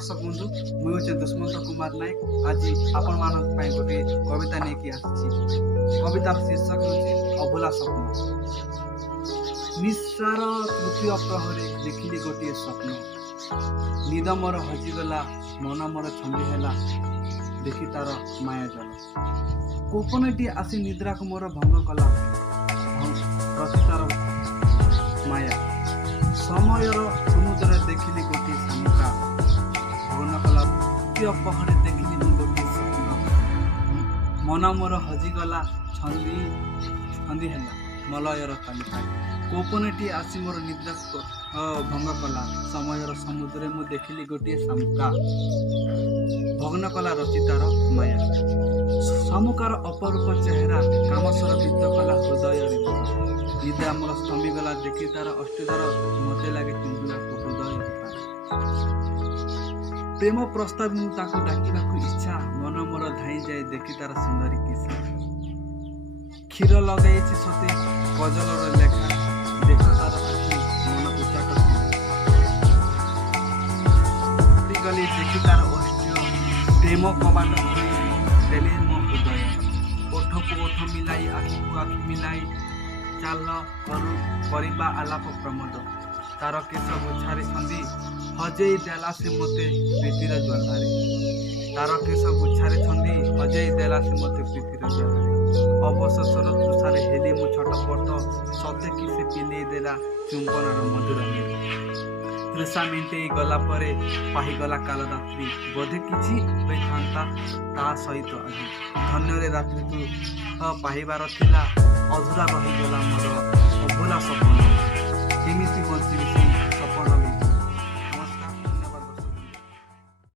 दर्शक बंधु मुझे दुष्मंत कुमार नायक आज आपण मान गोटे कविता नहीं आसी। कवितार शीर्षक हूँ अभुला स्वप्न। निस्सार तृतीय प्रहरे देखिली गोटे स्वप्न, निद मोर हजिगला मन मोर छंदी है देखी तार माया जल। कोपनटी आसी निद्रा को मोर भंग कला प्रति तार माया। समयर समुद्र देखिली गोटे शामुका भवन कला तृतीय प्रहरे देखिली गोटे स्वप्न, मन मोर हजिगला छंदी है मलयर तालिका। कोपनटी आसी मोर निद्रा भंग कला समयर समुद्र मु देखिली गोटे शामुका भग्न कला रचितार माया। शामुकार अपरूप चेहरा कामसर विद्ध कला हृदय। निद्रा मोर स्तंभी गला देखी तार अष्टधर मते लगे चुंबुला हृदय। प्रेम प्रस्ताव मु ताकू डाकिबा इच्छा मन मोर धाई जाए देखी तार सुंदरी किसा। क्षीर लगे सते गजलर लेखा देख तार आखि मन उच्चाट गली देखी तार अष्ट प्रेम कबाट देले मो हृदय। ओठ को ओठ मिलाई आखि को आखि मिलाई चाल करू आलाप प्रमोद। तार केश गुच्छारे छंदी हजेई देला से मते प्रीतिर ज्वालारे। तार केश गुच्छारे छंदी हजेई देला से मते प्रीतिर ज्वालारे। अवशेषर तुषारे हेली मु छटपट सते कि से पिले देला चुंबनर मधुर। तृषा मिंटे गला परे पाहीगला काल रात्रि बोधे किछि होइथांता ता सहित आज। धन्य रे रात्रि तू पाहिबार थिला अधूरा रहीगला मोर अभुला स्वप्न। केमिति बंचिबी